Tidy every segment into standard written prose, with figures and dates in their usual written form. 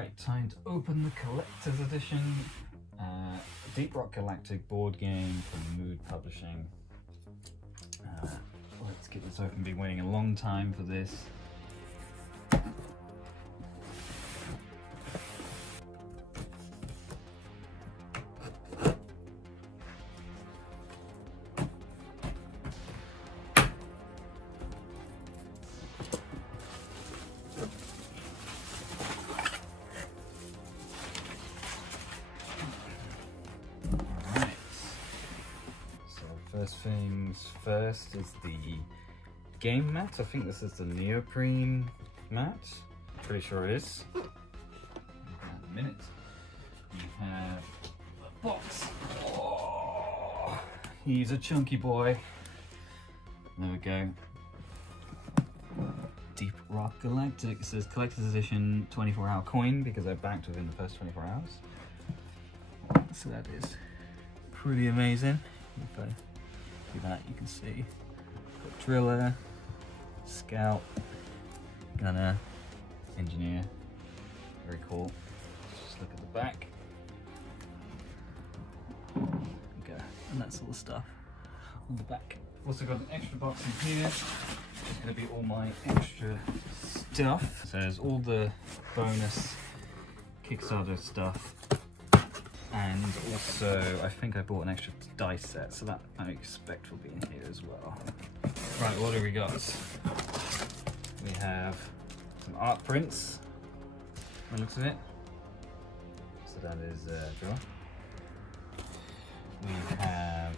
Alright, time to open the collector's edition. Deep Rock Galactic board game from Mood Publishing. Let's get this open. Been waiting a long time for this. First things first is the game mat. I think this is the neoprene mat. Pretty sure it is. In a minute. You have the box. Oh, he's a chunky boy. There we go. Deep Rock Galactic. It says collector's edition 24-hour coin because I backed within the first 24 hours. So that is pretty amazing. If I do that, you can see the driller, scout, gunner, engineer. Very cool. Just look at the back. Okay, and that's all the stuff on the back. Also got an extra box in here. It's going to be all my extra stuff. So there's all the bonus Kickstarter stuff. And also, I think I bought an extra dice set, so that I expect will be in here as well. Right, what do we got? We have some art prints, by the looks of it. So that is drawer. We have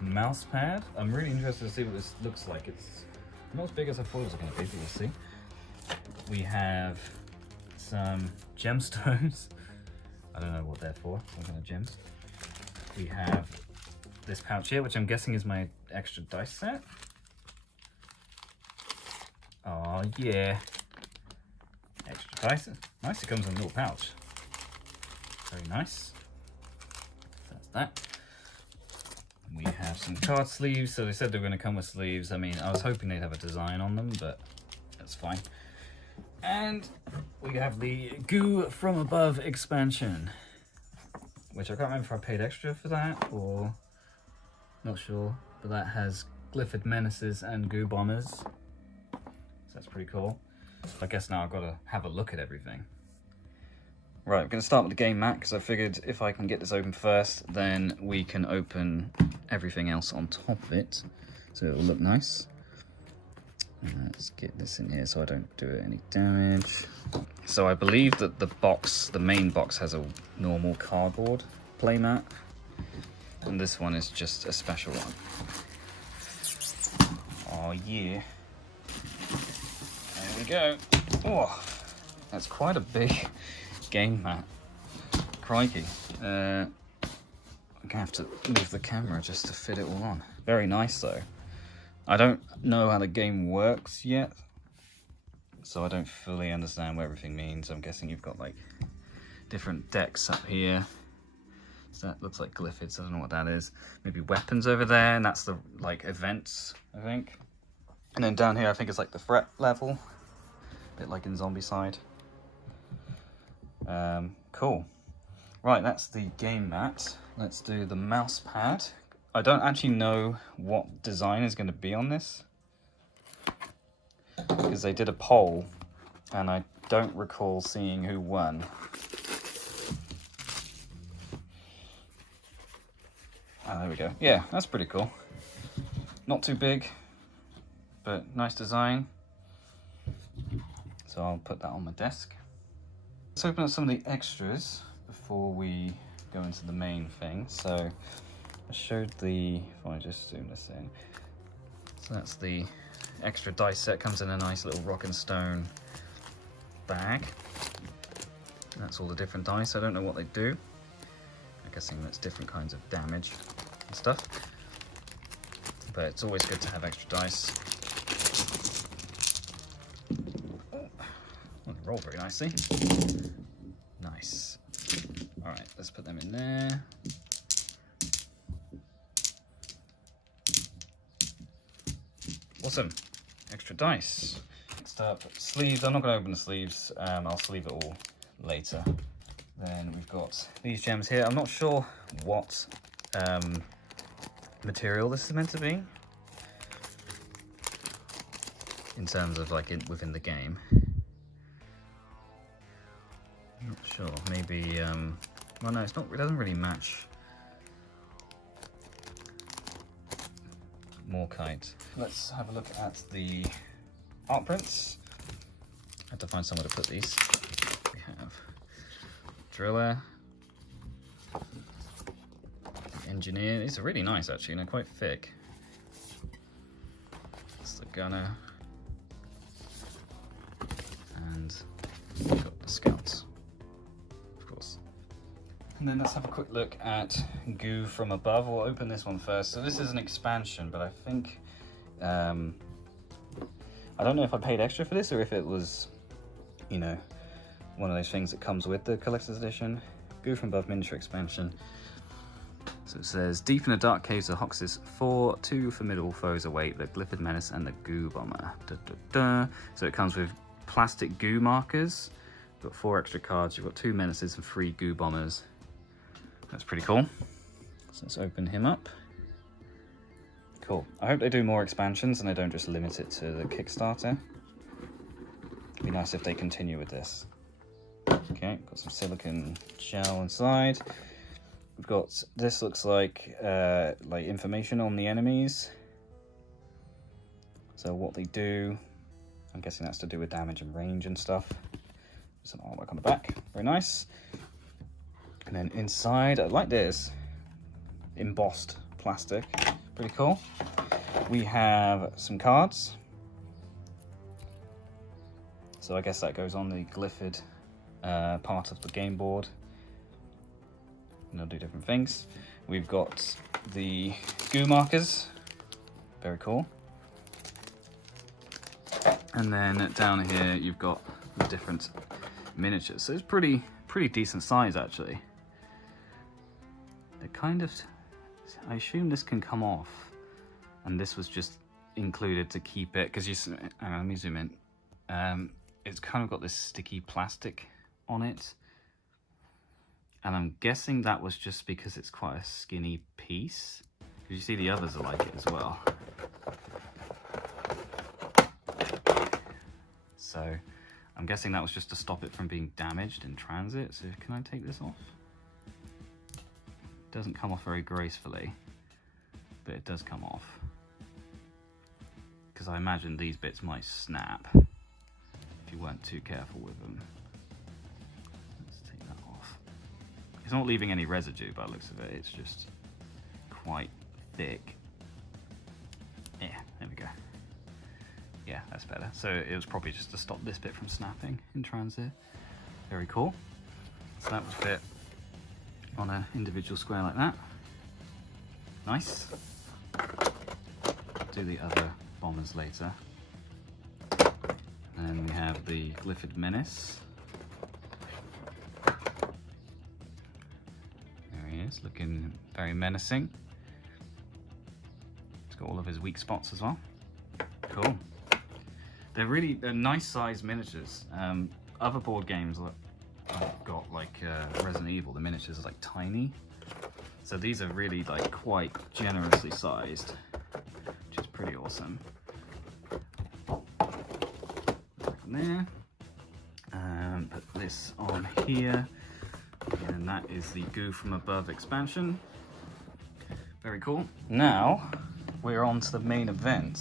a mouse pad. I'm really interested to see what this looks like. It's not as big as I thought it was going to be, but we'll see. We have some gemstones. I don't know what they're for, some kind of gems. We have this pouch here, which I'm guessing is my extra dice set. Oh yeah. Extra dice. Nice, it comes in a little pouch. Very nice. That's that. We have some card sleeves. So they said they were going to come with sleeves. I mean, I was hoping they'd have a design on them, but that's fine. And we have the Goo From Above expansion, which I can't remember if I paid extra for that or not sure, but that has Glyphid Menaces and Goo Bombers. So that's pretty cool. I guess now I've got to have a look at everything. Right, I'm going to start with the game mat because I figured if I can get this open first, then we can open everything else on top of it, so it'll look nice. Let's get this in here so I don't do any damage. So I believe that the box, the main box, has a normal cardboard playmat, and this one is just a special one. Oh yeah. There we go. Oh, that's quite a big game mat. Crikey. I'm gonna have to move the camera just to fit it all on. Very nice though. I don't know how the game works yet, so I don't fully understand what everything means. I'm guessing you've got like different decks up here. So that looks like Glyphids, I don't know what that is. Maybe weapons over there, and that's the like events, I think. And then down here I think it's like the threat level, a bit like in Zombicide. Cool. Right, that's the game mat. Let's do the mouse pad. I don't actually know what design is going to be on this, because they did a poll and I don't recall seeing who won. Oh, there we go. Yeah, that's pretty cool. Not too big, but nice design. So I'll put that on my desk. Let's open up some of the extras before we go into the main thing. So I showed the, if I just zoom this in, so that's the extra dice set, comes in a nice little rock and stone bag. That's all the different dice. I don't know what they do. I'm guessing that's different kinds of damage and stuff. But it's always good to have extra dice. Oh, well, they roll very nicely. Nice. Alright, let's put them in there. Awesome. Extra dice. Next up, sleeves. I'm not going to open the sleeves. I'll sleeve it all later. Then we've got these gems here. I'm not sure what material this is meant to be in terms of like within the game. I'm not sure. Maybe. Well, no, it's not. It doesn't really match. More kite. Let's have a look at the art prints. I had to find somewhere to put these. We have driller, engineer. These are really nice actually, and they're quite thick. That's the gunner, and we've got the scouts, of course. And then let's have a quick look at goo from above. We'll open this one first. So this is an expansion, but I think I don't know if I paid extra for this or if it was, you know, one of those things that comes with the collector's edition. Goo from above miniature expansion. So it says, deep in the dark caves of Hox's 4, 2 formidable foes await, the Glyphid Menace and the Goo Bomber. Da, da, da. So it comes with plastic goo markers. You've got 4 extra cards, you've got 2 menaces and 3 goo bombers. That's pretty cool. So let's open him up. Cool. I hope they do more expansions and they don't just limit it to the Kickstarter. It'd be nice if they continue with this. Okay, got some silicone gel inside. We've got, this looks like information on the enemies. So what they do, I'm guessing that's to do with damage and range and stuff. Some artwork on the back, very nice. And then inside, I like this, embossed plastic, pretty cool. We have some cards. So I guess that goes on the Glyphid part of the game board. And they'll do different things. We've got the goo markers, very cool. And then down here you've got the different miniatures. So it's pretty decent size actually. They're kind of, I assume this can come off, and this was just included to keep it, because you, let me zoom in. It's kind of got this sticky plastic on it. And I'm guessing that was just because it's quite a skinny piece. Because you see the others are like it as well. So I'm guessing that was just to stop it from being damaged in transit. So can I take this off? It doesn't come off very gracefully, but it does come off. Because I imagine these bits might snap if you weren't too careful with them. Let's take that off. It's not leaving any residue by the looks of it, it's just quite thick. Yeah, there we go. Yeah, that's better. So it was probably just to stop this bit from snapping in transit. Very cool. So that would fit on an individual square like that. Nice. Do the other bombers later. And we have the Glyphid Menace. There he is, looking very menacing. He's got all of his weak spots as well. Cool. They're nice sized miniatures. Other board games I've got, like Resident Evil, the miniatures are like tiny. So these are really like quite generously sized, which is pretty awesome. From there, put this on here, and that is the Goo from Above expansion. Very cool. Now we're on to the main event.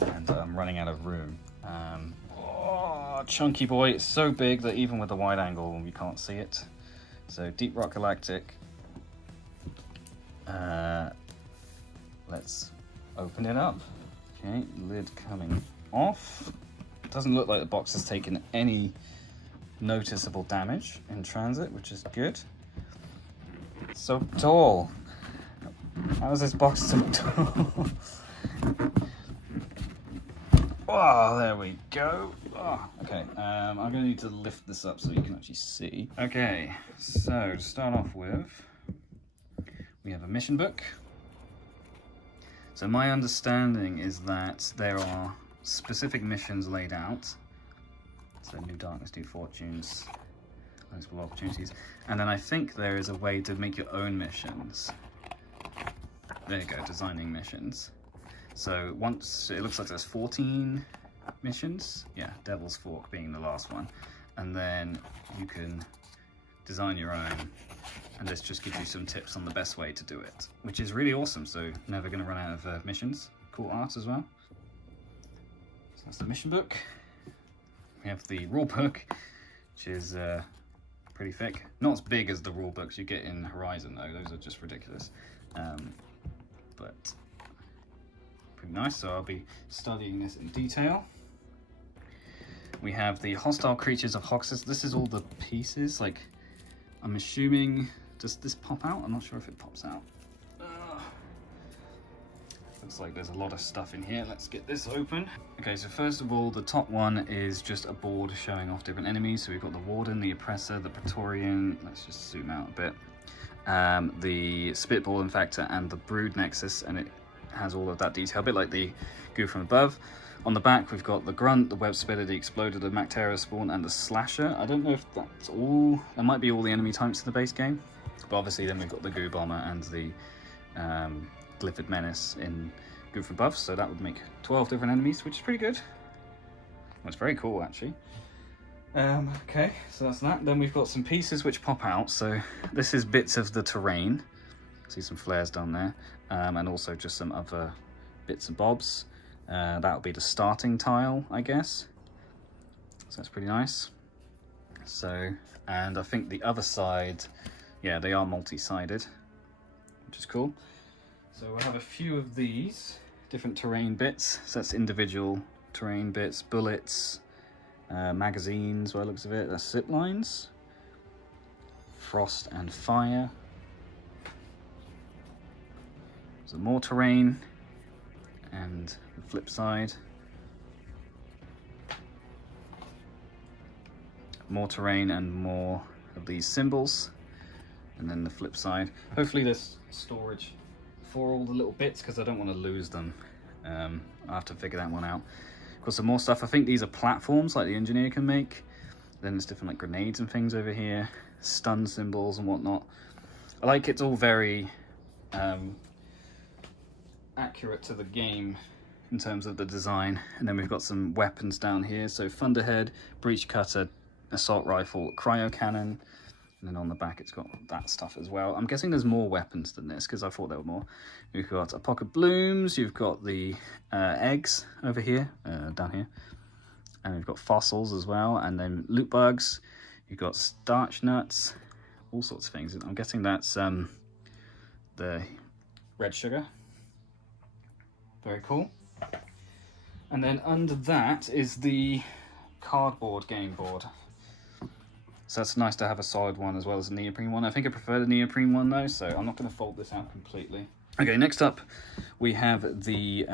And I'm running out of room. Oh, chunky boy, it's so big that even with the wide angle we can't see it. So Deep Rock Galactic. Let's open it up. Okay, lid coming off. Doesn't look like the box has taken any noticeable damage in transit, which is good. It's so tall. How is this box so tall? Oh, there we go. Oh, okay, I'm gonna need to lift this up so you can actually see. Okay, so to start off with, we have a mission book. So my understanding is that there are specific missions laid out. So New Darkness, New Fortunes, Unexplored Opportunities. And then I think there is a way to make your own missions. There you go, designing missions. So once, it looks like there's 14 missions. Yeah, Devil's Fork being the last one. And then you can design your own. And this just gives you some tips on the best way to do it, which is really awesome. So never going to run out of missions. Cool art as well. So that's the mission book. We have the rule book, which is pretty thick. Not as big as the rule books you get in Horizon though. Those are just ridiculous. But pretty nice. So I'll be studying this in detail. We have the Hostile Creatures of Hoxus. This is all the pieces. Like, I'm assuming, does this pop out? I'm not sure if it pops out. Looks like there's a lot of stuff in here. Let's get this open. Okay, so first of all, the top one is just a board showing off different enemies. So we've got the Warden, the Oppressor, the Praetorian. Let's just zoom out a bit. The Spitball Infector and the Brood Nexus, and it has all of that detail, a bit like the Goo from Above. On the back, we've got the Grunt, the Web Spitter, the Exploder, the Mactera Spawn, and the Slasher. I don't know if that's all. That might be all the enemy types in the base game. But obviously then we've got the Goo Bomber and the Glyphid Menace in Goo from Above. So that would make 12 different enemies, which is pretty good. Well, it's very cool, actually. Okay, so that's that. Then we've got some pieces which pop out. So this is bits of the terrain. See some flares down there. And also just some other bits and bobs. That'll be the starting tile, I guess. So that's pretty nice. So, and I think the other side, yeah, they are multi-sided, which is cool. So we'll have a few of these different terrain bits. So that's individual terrain bits, bullets, magazines, by the looks of it. That's zip lines, frost and fire. Some more terrain, and the flip side. More terrain and more of these symbols. And then the flip side. Hopefully there's storage for all the little bits because I don't want to lose them. I'll have to figure that one out. Got some more stuff. I think these are platforms like the engineer can make. Then there's different like grenades and things over here. Stun symbols and whatnot. I like it's all very accurate to the game in terms of the design. And then we've got some weapons down here. So Thunderhead, Breach Cutter, Assault Rifle, Cryo Cannon. And then on the back it's got that stuff as well. I'm guessing there's more weapons than this because I thought there were more. You've got a Pocket Blooms, you've got the eggs over here, down here. And we've got fossils as well, and then loot bugs. You've got starch nuts, all sorts of things. I'm guessing that's the red sugar. Very cool. And then under that is the cardboard game board. So that's nice to have a solid one as well as a neoprene one. I think I prefer the neoprene one though, so I'm not going to fold this out completely. Okay, next up we have the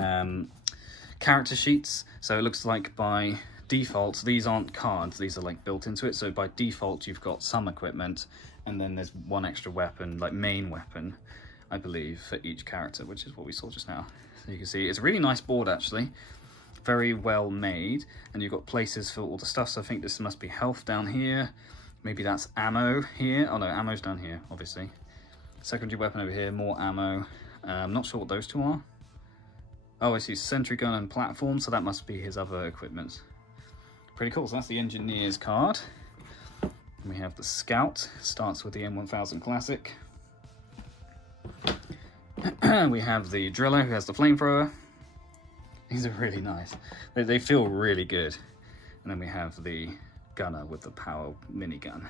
character sheets. So it looks like by default, these aren't cards, these are like built into it. So by default you've got some equipment and then there's one extra weapon, like main weapon, I believe, for each character, which is what we saw just now. So you can see it's a really nice board actually. Very well made, and you've got places for all the stuff. So I think this must be health down here. Maybe that's ammo here. Oh no, ammo's down here, obviously. Secondary weapon over here, more ammo. I'm not sure what those two are. Oh, I see sentry gun and platform, so that must be his other equipment. Pretty cool, so that's the engineer's card. And we have the scout, starts with the M1000 Classic. We have the driller who has the flamethrower. These are really nice. They feel really good. And then we have the gunner with the power minigun.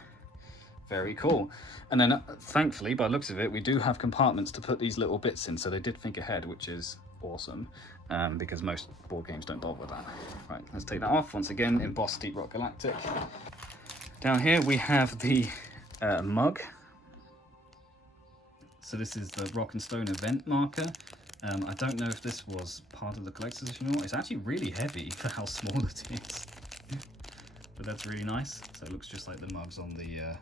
Very cool. And then thankfully, by the looks of it, we do have compartments to put these little bits in. So they did think ahead, which is awesome. Because most board games don't bother with that. Right, let's take that off. Once again, embossed Deep Rock Galactic. Down here we have the mug. So this is the Rock and Stone event marker. I don't know if this was part of the collector's edition or not. It's actually really heavy for how small it is. But that's really nice. So it looks just like the mugs on the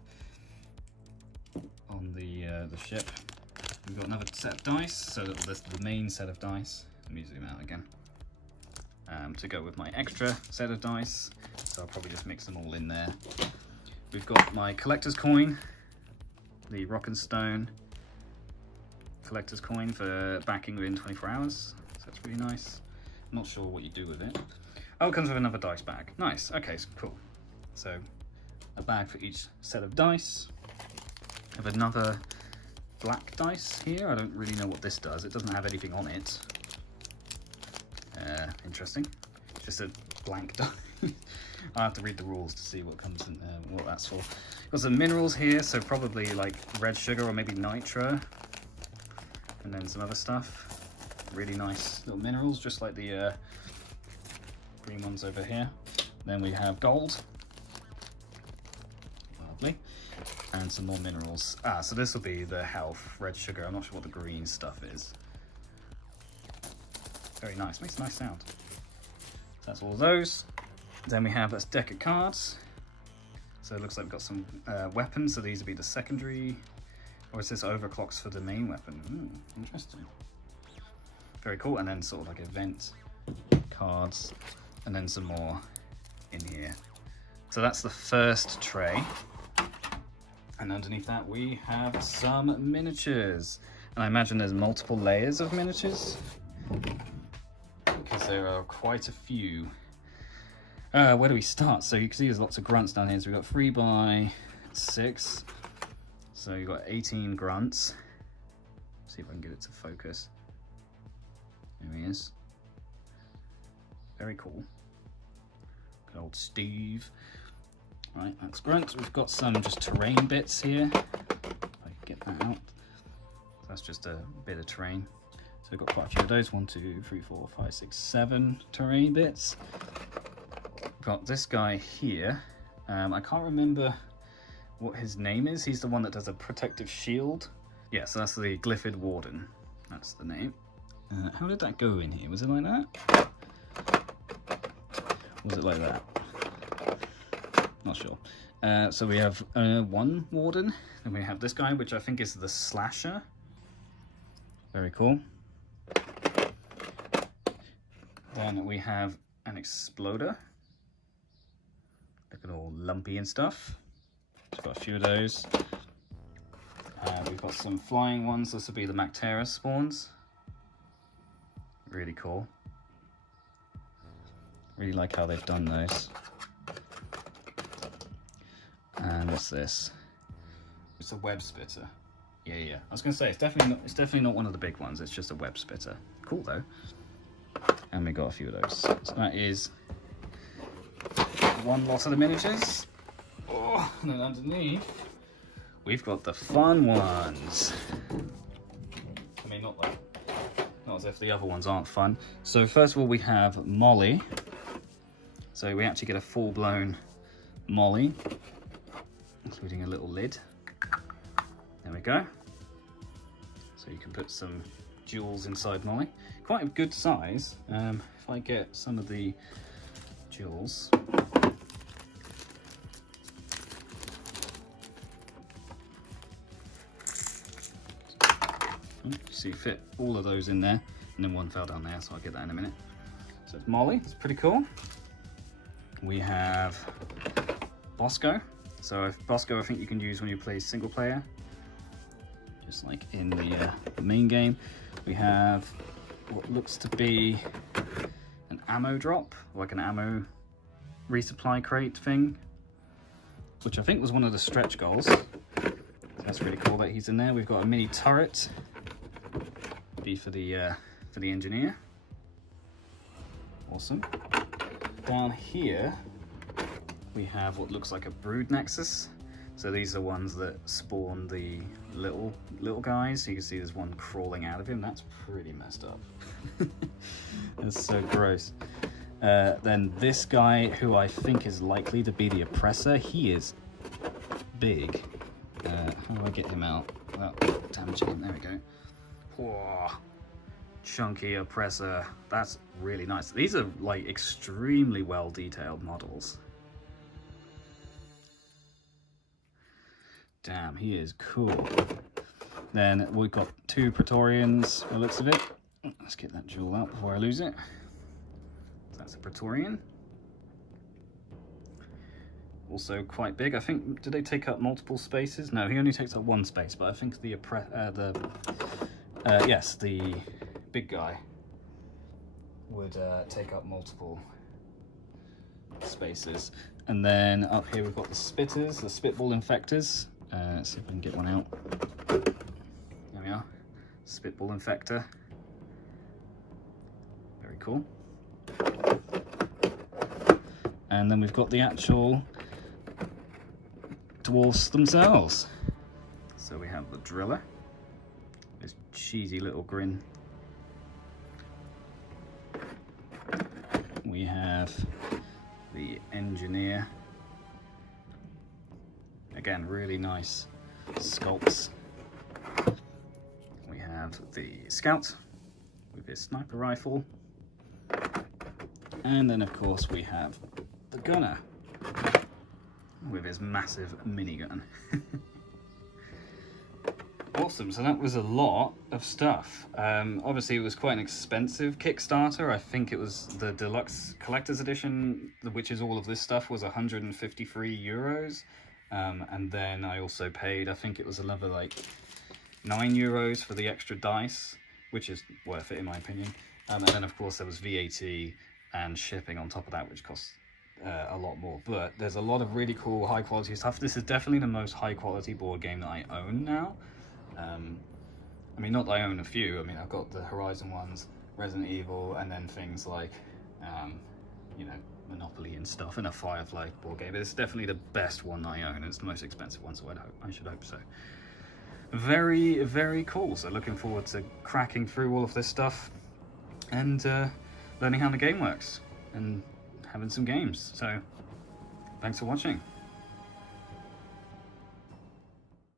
ship. We've got another set of dice. So that's the main set of dice. Let me zoom out again. to go with my extra set of dice. So I'll probably just mix them all in there. We've got my collector's coin, the Rock and Stone collector's coin for backing within 24 hours. So that's really nice. I'm not sure what you do with it. Oh, it comes with another dice bag. Nice. Okay, so cool. So a bag for each set of dice. I have another black dice here. I don't really know what this does. It doesn't have anything on it. Interesting. Just a blank die. I have to read the rules to see what comes in, what that's for. Got some minerals here, so probably like red sugar or maybe nitro, and then some other stuff. Really nice little minerals, just like the green ones over here. Then we have gold. Lovely. And some more minerals. Ah, so this will be the health, red sugar. I'm not sure what the green stuff is. Very nice, makes a nice sound. So that's all of those. Then we have this deck of cards. So it looks like we've got some weapons, so these will be the secondary, or is this overclocks for the main weapon? Interesting. Very cool, and then sort of like event cards, and then some more in here. So that's the first tray. And underneath that we have some miniatures. And I imagine there's multiple layers of miniatures, because there are quite a few. Where do we start? So you can see there's lots of grunts down here. So we've got 3 by 6. So you've got 18 grunts. See if I can get it to focus. There he is. Very cool. Good old Steve. Right, that's grunt. We've got some just terrain bits here. If I can get that out. So that's just a bit of terrain. So we've got quite a few of those. 1, 2, 3, 4, 5, 6, 7 terrain bits. Got this guy here. I can't remember what his name is. He's the one that does a protective shield. Yeah, so that's the Glyphid Warden. That's the name. How did that go in here? Was it like that? Was it like that? Not sure. So we have one Warden, and we have this guy, which I think is the Slasher. Very cool. Then we have an Exploder. Looking all lumpy and stuff. Just got a few of those. We've got some flying ones. This will be the Mactera spawns. Really cool. Really like how they've done those. And what's this? It's a web spitter. Yeah. I was gonna say it's definitely not one of the big ones. It's just a web spitter. Cool though. And we got a few of those. So that is one lot of the miniatures. Oh, and then underneath we've got the fun ones. I mean, not as if the other ones aren't fun. So first of all, we have Molly. So we actually get a full-blown Molly, including a little lid. There we go. So you can put some jewels inside Molly. Quite a good size. If I get some of the jewels. So you fit all of those in there, and then one fell down there, so I'll get that in a minute. So it's Molly, it's pretty cool. We have Bosco. So Bosco I think you can use when you play single player, just like in the main game. We have what looks to be an ammo drop, like an ammo resupply crate thing, which I think was one of the stretch goals. So that's really cool that he's in there. We've got a mini turret, be for the engineer. Awesome. Down here we have what looks like a brood nexus. So these are ones that spawn the little guys. You can see there's one crawling out of him. That's pretty messed up. That's so gross. Then this guy, who I think is likely to be the oppressor, he is big. How do I get him out without damaging him? There we go. Whoa. Chunky oppressor. That's really nice. These are like extremely well detailed models. Damn, he is cool. Then we've got 2 Praetorians, by the looks of it. Let's get that jewel out before I lose it. So That's a Praetorian. Also quite big. I think, did they take up multiple spaces? No, he only takes up one space, but I think the yes, the big guy would take up multiple spaces. And then up here we've got the spitters, the spitball infectors. Let's see if I can get one out. There we are, spitball infector. Very cool. And then we've got the actual dwarfs themselves. So we have the driller, this cheesy little grin. We have the engineer. Again, really nice sculpts. We have the scout with his sniper rifle. And then of course we have the gunner with his massive minigun. Awesome, so that was a lot of stuff. Obviously it was quite an expensive Kickstarter. I think it was the deluxe collector's edition, which is all of this stuff, was 153 euros. And then I also paid, I think it was another like 9 euros for the extra dice, which is worth it in my opinion. And then of course there was VAT and shipping on top of that, which costs a lot more. But there's a lot of really cool high quality stuff. This is definitely the most high quality board game that I own now. I mean, not that I own a few. I mean, I've got the Horizon ones, Resident Evil, and then things like, you know, Monopoly and stuff, and a Firefly board game. But it's definitely the best one I own. It's the most expensive one, so I should hope so. Very, very cool. So looking forward to cracking through all of this stuff and learning how the game works and having some games. So thanks for watching.